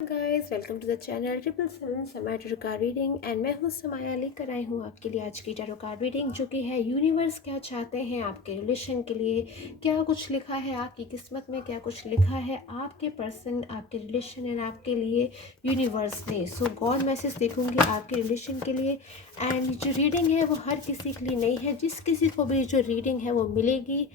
Guys welcome to the channel 777 समय tarot card reading and मैं हूँ समाया लेकर आई हूँ आपके लिए आज की टैरो कार्ड रीडिंग जो कि है यूनिवर्स क्या चाहते हैं आपके रिलेशन के लिए। क्या कुछ लिखा है आपकी किस्मत में, क्या कुछ लिखा है आपके पर्सन, आपके रिलेशन एंड आपके लिए यूनिवर्स ने। सो गॉड मैसेज देखूंगी आपके रिलेशन के लिए। एंड जो रीडिंग है वो हर किसी के लिए नहीं है, जिस किसी को भी जो रीडिंग है वो मिलेगी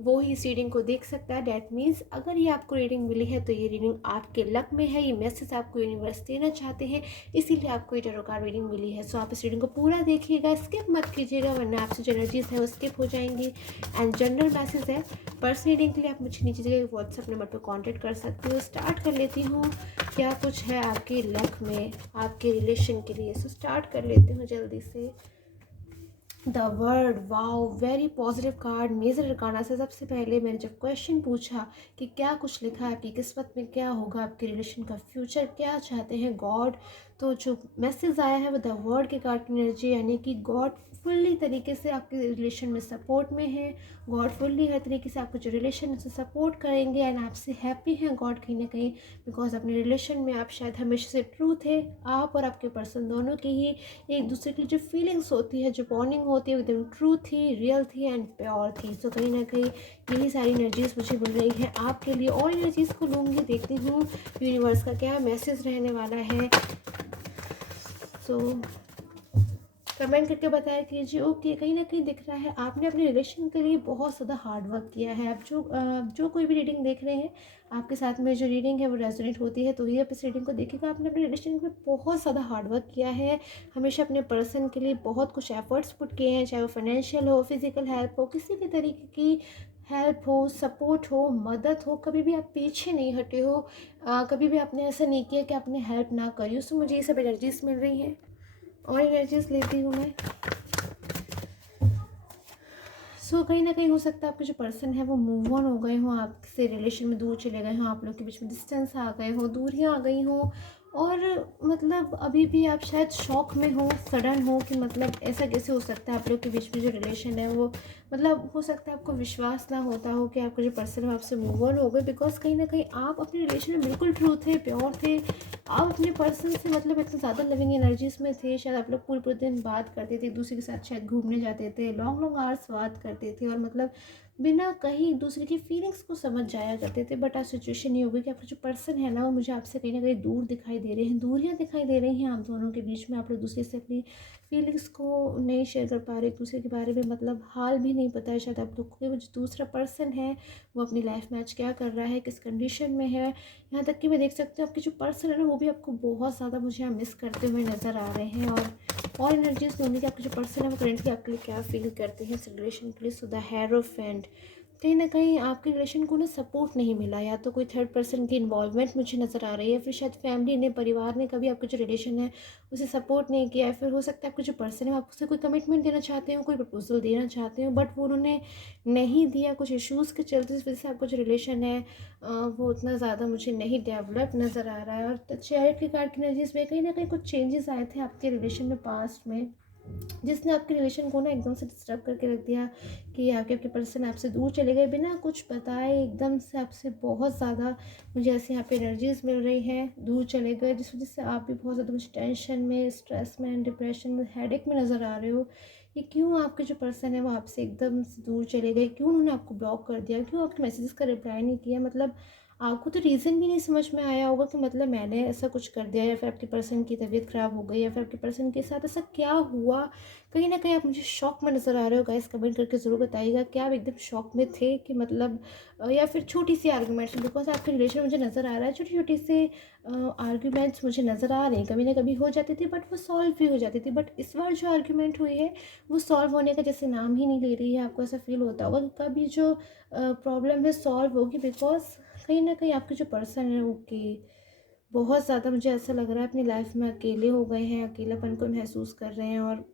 वो ही इस रीडिंग को देख सकता है। डैट मीन्स अगर ये आपको रीडिंग मिली है तो ये रीडिंग आपके लक में है, ये मैसेज आपको यूनिवर्स देना चाहते हैं, इसीलिए आपको ये टैरो कार्ड रीडिंग मिली है। सो आप इस रीडिंग को पूरा देखिएगा, स्किप मत कीजिएगा वरना आपसे जो एनर्जीज है वो स्किप हो जाएंगी। एंड जनरल मैसेज है, पर्सनल रीडिंग के लिए आप मुझे नीचे दिए व्हाट्सएप नंबर पर कॉन्टैक्ट कर सकते हो। स्टार्ट कर लेती हूँ क्या कुछ है आपके लक में आपके रिलेशन के लिए। सो स्टार्ट कर लेती हूँ जल्दी से। The word, wow, very positive card. Major arcana से सबसे पहले मैंने जब क्वेश्चन पूछा कि क्या कुछ लिखा है आपकी किस्मत में, क्या होगा आपके रिलेशन का फ्यूचर, क्या चाहते हैं गॉड, तो जो मैसेज आया है वो द वर्ड के कार्ड की एनर्जी, यानी कि गॉड फुल्ली तरीके से आपके रिलेशन में सपोर्ट में है। गॉड फुल्ली हर तरीके से आपको जो रिलेशन से सपोर्ट करेंगे एंड आपसे हैप्पी हैं गॉड कहीं ना कहीं, बिकॉज अपने रिलेशन में आप शायद हमेशा से ट्रू थे। आप और आपके पर्सन दोनों की ही एक दूसरे की जो फीलिंग्स होती है, जो बॉन्डिंग होती है, एकदम ट्रू थी, रियल थी एंड प्योर थी। सो कहीं ना कहीं यही सारी एनर्जीज मुझे मिल रही है आपके लिए। और एनर्जीज को लूँगी, देखती हूँ यूनिवर्स का क्या मैसेज रहने वाला है। सो कमेंट करके बताया कीजिए। ओके, कहीं ना कहीं दिख रहा है आपने अपने रिलेशन के लिए बहुत ज़्यादा हार्ड वर्क किया है। आप जो कोई भी रीडिंग देख रहे हैं, आपके साथ में जो रीडिंग है वो रेजोनेट होती है तो ही आप इस रीडिंग को देखिएगा। आपने अपने रिलेशन में बहुत ज़्यादा हार्ड वर्क किया है, हमेशा अपने पर्सन के लिए बहुत कुछ एफर्ट्स पुट किए हैं, चाहे वो फाइनेंशियल हो, फिजिकल हेल्प हो, किसी भी तरीके की हेल्प हो, सपोर्ट हो, मदद हो, कभी भी आप पीछे नहीं हटे हो। कभी भी आपने ऐसा नहीं किया कि आपने हेल्प ना करी हो। सो मुझे ये सब एनर्जीज मिल रही हैं और एनर्जीज लेती हूँ मैं। सो कहीं ना कहीं हो सकता है आपके जो पर्सन है वो मूव ऑन हो गए हों, आपसे रिलेशन में दूर चले गए हों, आप लोग के बीच में डिस्टेंस आ गए हो, दूरियां आ गई हों, और मतलब अभी भी आप शायद शॉक में हो, सडन हो कि मतलब ऐसा कैसे हो सकता है आप लोग के बीच में जो रिलेशन है वो, मतलब हो सकता है आपको विश्वास ना होता हो कि आपका जो पर्सन है आपसे मूव ऑन हो गए, बिकॉज कहीं ना कहीं आप अपने रिलेशन में बिल्कुल ट्रू थे, प्योर थे। आप अपने पर्सन से मतलब इतना ज़्यादा लिविंग एनर्जीज में थे, शायद आप लोग पूरे पूरे दिन बात करते थे एक दूसरे के साथ, शायद घूमने जाते थे, लॉन्ग लॉन्ग आवर्स बात करते थे और मतलब बिना कहीं एक दूसरे की फीलिंग्स को समझ जाया करते थे। बट आज सिचुएशन ये हो गई कि आपका जो पर्सन है ना वो मुझे आपसे कहीं ना कहीं दूर दिखाई दे रहे हैं, दूरियां दिखाई दे रही हैं आप दोनों के बीच में। आप लोग दूसरे से अपनी फीलिंग्स को नहीं शेयर कर पा रहे एक दूसरे के बारे में, मतलब हाल भी नहीं पता है शायद आप लोग को। वो जो दूसरा पर्सन है वो अपनी लाइफ में आज क्या कर रहा है, किस कंडीशन में है, यहाँ तक कि मैं देख सकती हूँ आपके जो पर्सन है ना वो भी आपको बहुत ज़्यादा मुझे यहाँ मिस करते हुए नज़र आ रहे हैं। और एनर्जीज दूंगी कि आपके जो पर्सन है वो करेंटली आपके लिए क्या फील करते हैं इस रिलेशन के लिए। सो द हेरोफेंट, कहीं ना कहीं आपके रिलेशन को ना सपोर्ट नहीं मिला, या तो कोई थर्ड पर्सन की इन्वॉल्वमेंट मुझे नज़र आ रही है, फिर शायद फैमिली ने, परिवार ने कभी आपका जो रिलेशन है उसे सपोर्ट नहीं किया है, फिर हो सकता है आपका जो पर्सन है आपसे कोई कमिटमेंट देना चाहते हो, कोई प्रपोजल देना चाहते हो बट वो उन्होंने नहीं दिया, कुछ इश्यूज़ के चलते इस वजह से आपका जो रिलेशन है वो उतना ज़्यादा मुझे नहीं डेवलप नज़र आ रहा है। और चैरिट के कार्ड की एनर्जीज में कहीं ना कहीं कुछ चेंजेस आए थे आपके रिलेशन में पास्ट में, जिसने आपके रिलेशन को ना एकदम से डिस्टर्ब करके रख दिया कि आपके पर्सन आपसे दूर चले गए बिना कुछ बताए, एकदम से आपसे बहुत ज़्यादा मुझे ऐसे यहाँ पे एनर्जीज मिल रही हैं, दूर चले गए, जिस वजह से आप भी बहुत ज़्यादा मुझे टेंशन में, स्ट्रेस में, डिप्रेशन में, हेडेक में नज़र आ रहे हो। ये क्यों आपके जो पर्सन है वो आपसे एकदम से दूर चले गए, क्यों उन्होंने आपको ब्लॉक कर दिया, क्यों आपके मैसेजेस का रिप्लाई नहीं किया, मतलब आपको तो रीज़न भी नहीं समझ में आया होगा कि मतलब मैंने ऐसा कुछ कर दिया, या फिर आपके पर्सन की तबीयत ख़राब हो गई, या फिर आपके पर्सन के साथ ऐसा क्या हुआ। कहीं ना कहीं आप मुझे शॉक में नज़र आ रहे हो गाइस, कमेंट करके ज़रूर बताइएगा क्या आप एकदम शॉक में थे कि मतलब या फिर छोटी सी आर्गूमेंट्स, बिकॉज आपके रिलेशन मुझे नज़र आ रहा है छोटी छोटी से आर्ग्यूमेंट्स मुझे नज़र आ रहे हैं, कभी ना कभी हो जाती थी बट वो सॉल्व भी हो जाती थी, बट इस बार जो आर्ग्यूमेंट हुई है वो सॉल्व होने का जैसे नाम ही नहीं ले रही है। आपको ऐसा फील होता होगा कि कभी जो प्रॉब्लम है सॉल्व होगी, बिकॉज कहीं ना कहीं आपके जो पर्सन है वो कि बहुत ज़्यादा मुझे ऐसा लग रहा है अपनी लाइफ में अकेले हो गए हैं, अकेलापन को महसूस कर रहे हैं और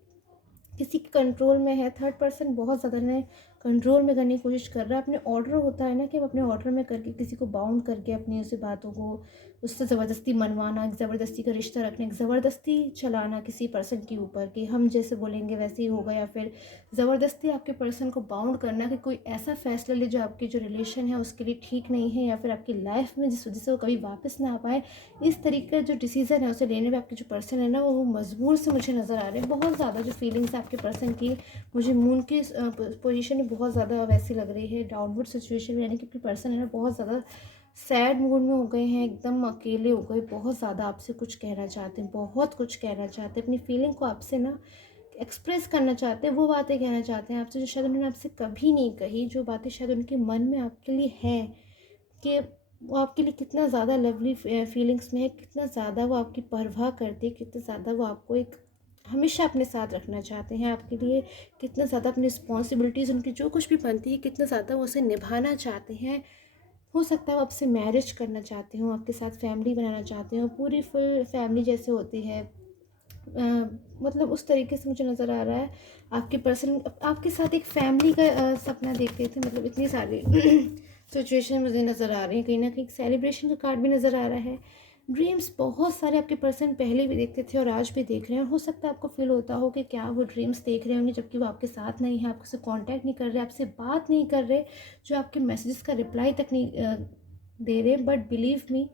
किसी के कंट्रोल में है। थर्ड पर्सन बहुत ज़्यादा ने कंट्रोल में करने की कोशिश कर रहा है, अपने ऑर्डर होता है ना कि हम अपने ऑर्डर में करके किसी को बाउंड करके अपनी ऐसी बातों को उससे ज़बरदस्ती मनवाना, एक ज़बरदस्ती का रिश्ता रखना, एक ज़बरदस्ती चलाना किसी पर्सन के ऊपर कि हम जैसे बोलेंगे वैसे ही होगा, या फिर ज़बरदस्ती आपके पर्सन को बाउंड करना कि कोई ऐसा फ़ैसला ले जो आपकी जो रिलेशन है उसके लिए ठीक नहीं है, या फिर आपकी लाइफ में जिस वजह से वो कभी वापस ना आ पाए। इस तरीके का जो डिसीज़न है उसे लेने में आपके जो पर्सन है ना वो मजबूर से मुझे नज़र आ रहे हैं। बहुत ज़्यादा जो फीलिंग्स है आपके पर्सन की, मुझे मून की पोजीशन में बहुत ज़्यादा वैसी लग रही है, डाउनवर्ड सिचुएशन में, यानी कि आपके पर्सन है ना बहुत ज़्यादा सैड मूड में हो गए हैं, एकदम अकेले हो गए, बहुत ज़्यादा आपसे कुछ कहना चाहते हैं, बहुत कुछ कहना चाहते हैं, अपनी फीलिंग को आपसे ना एक्सप्रेस करना चाहते हैं, वो बातें कहना चाहते हैं आपसे जो शायद उन्होंने आपसे कभी नहीं कही, जो बातें शायद उनके मन में आपके लिए हैं, कि वो आपके लिए कितना ज़्यादा लवली फीलिंग्स में है, कितना ज़्यादा वो आपकी परवाह करते हैं, कितना ज़्यादा वो आपको एक हमेशा अपने साथ रखना चाहते हैं, आपके लिए कितना ज़्यादा अपनी रिस्पॉन्सिबिलिटीज़ उनकी जो कुछ भी बनती है कितना ज़्यादा वो उसे निभाना चाहते हैं। हो सकता है वो आपसे मैरिज करना चाहते हो, आपके साथ फैमिली बनाना चाहते हो, पूरी फुल फैमिली जैसे होती है, मतलब उस तरीके से मुझे नज़र आ रहा है। आपके पर्सन आपके साथ एक फैमिली का सपना देखते थे, मतलब इतनी सारी सिचुएशन मुझे नज़र आ रही हैं, कहीं ना कहीं सेलिब्रेशन का कार्ड भी नज़र आ रहा है। ड्रीम्स बहुत सारे आपके पर्सन पहले भी देखते थे और आज भी देख रहे हैं, और हो सकता है आपको फील होता हो कि क्या वो ड्रीम्स देख रहे होंगे जबकि वो आपके साथ नहीं है, आपसे कांटेक्ट नहीं कर रहे, आपसे बात नहीं कर रहे, जो आपके मैसेजेस का रिप्लाई तक नहीं दे रहे। बट बिलीव मी,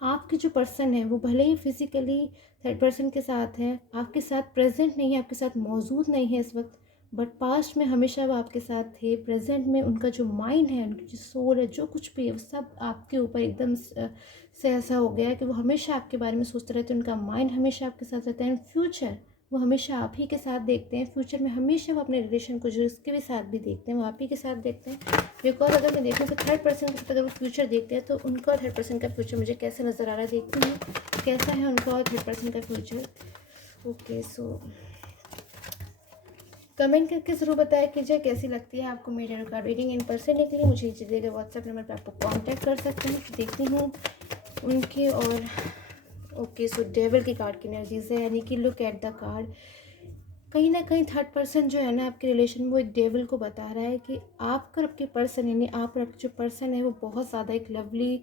आपके जो पर्सन है वो भले ही फिज़िकली थर्ड पर्सन के साथ है, आपके साथ प्रेजेंट नहीं है, आपके साथ मौजूद नहीं है इस वक्त, बट पास्ट में हमेशा वो आपके साथ थे। प्रेजेंट में उनका जो माइंड है, उनकी जो सोल है, जो कुछ भी है वो सब आपके ऊपर एकदम से ऐसा हो गया है कि वो हमेशा आपके बारे में सोचते रहते हैं, उनका माइंड हमेशा आपके साथ रहता है। एंड फ्यूचर वो हमेशा आप ही के साथ देखते हैं, फ्यूचर में हमेशा वो अपने रिलेशन को जो इसके भी साथ भी देखते हैं वो आप ही के साथ देखते हैं। बिकॉज अगर मैं देखूँ तो थर्ड पर्सन के साथ अगर वो फ्यूचर देखते हैं तो उनका और थर्ड पर्सन का फ्यूचर मुझे कैसे नज़र आ रहा है, देखती हूँ कैसा है उनका और थर्ड पर्सन का फ्यूचर। ओके, सो कमेंट करके ज़रूर बताया कीजिए कैसी लगती है आपको मेरी tarot card reading. In person के लिए मुझे नीचे दिए गए व्हाट्सएप नंबर पर आपको कांटेक्ट कर सकते हैं। देखती हूँ उनके और ओके, सो डेविल की कार्ड की एनर्जीज है, यानी कि लुक एट द कार्ड। कहीं ना कहीं थर्ड पर्सन जो है ना आपके रिलेशन में वो एक डेविल को बता रहा है कि आपका और आपके पर्सन, यानी आप और आपके जो पर्सन है वो बहुत ज़्यादा एक लवली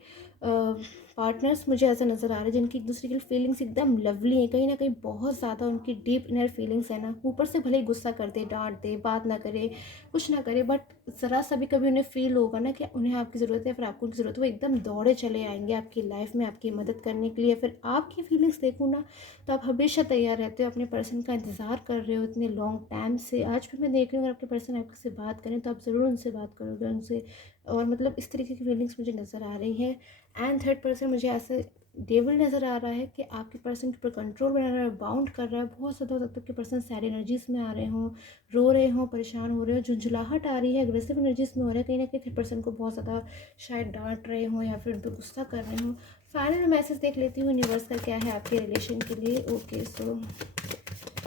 पार्टनर्स मुझे ऐसा नज़र आ रहा है, जिनकी एक दूसरे की फीलिंग्स एकदम लवली हैं, कहीं ना कहीं बहुत ज़्यादा उनकी डीप इनर फीलिंग्स है ना। ऊपर से भले ही गुस्सा कर दे, डांट दे, बात ना करे, कुछ ना करे, बट ज़रा सा भी कभी उन्हें फील होगा ना कि उन्हें आपकी ज़रूरत है, फिर आपको उनकी ज़रूरत है, वो एकदम दौड़े चले आएंगे आपकी लाइफ में आपकी मदद करने के लिए। फिर आपकी फीलिंग्स देखूँ ना तो आप हमेशा तैयार रहते हो, अपने पर्सन का इंतज़ार कर रहे हो इतने लॉन्ग टाइम से। आज भी मैं देख रही हूँ अगर आपके पर्सन आपसे बात करें तो आप ज़रूर उनसे बात करोगे, उनसे, और मतलब इस तरीके की फीलिंग्स मुझे नज़र आ रही है। एंड थर्ड पर्सन मुझे ऐसे डेविल नज़र आ रहा है कि आपके पर्सन के ऊपर कंट्रोल बना रहा है, बाउंड कर रहा है। बहुत ज़्यादा हो सकता है कि पर्सन सैड एनर्जीज़ में आ रहे हों, रो रहे हों, परेशान हो रहे हो, झुंझलाहट आ रही है, अग्रेसिव एनर्जीज़ में हो रहा है, कहीं ना कहीं थर्ड पर्सन को बहुत ज़्यादा शायद डांट रहे हों या फिर उन पर गुस्सा कर रहे हों। फाइनल मैसेज देख लेती हूँ यूनिवर्स का क्या है आपके रिलेशन के लिए। ओके, सो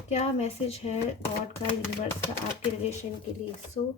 क्या मैसेज है गॉड का, यूनिवर्स का आपके रिलेशन के लिए। So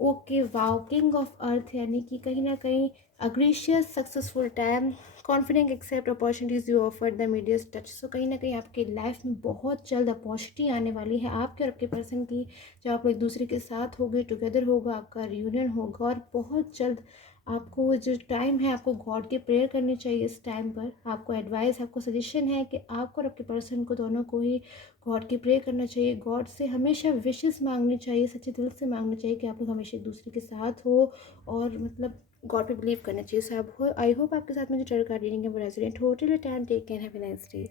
okay, wow, king of earth, यानी कि कहीं ना कहीं अग्रीशियस successful time, confident accept opportunities you offer the Midas touch. So कहीं ना कहीं आपकी लाइफ में बहुत जल्द अपॉर्चुनिटी आने वाली है आपके और आपके पर्सन की, जब आप लोग एक दूसरे के साथ होगे, टुगेदर होगा, आपका रियूनियन होगा, और बहुत जल्द आपको वो जो टाइम है आपको गॉड की प्रेयर करनी चाहिए। इस टाइम पर आपको एडवाइस, आपको सजेशन है कि आपको और आपके पर्सन को दोनों को ही गॉड की प्रे करना चाहिए, गॉड से हमेशा विशेस मांगनी चाहिए, सच्चे दिल से मांगना चाहिए कि आप लोग हमेशा एक दूसरे के साथ हो, और मतलब गॉड पे बिलीव करना चाहिए। सो आई होप आपके साथ में जो टैरो कार्ड रीडिंग है वो रेजोनेट हो। Till the time, take care, have a nice day.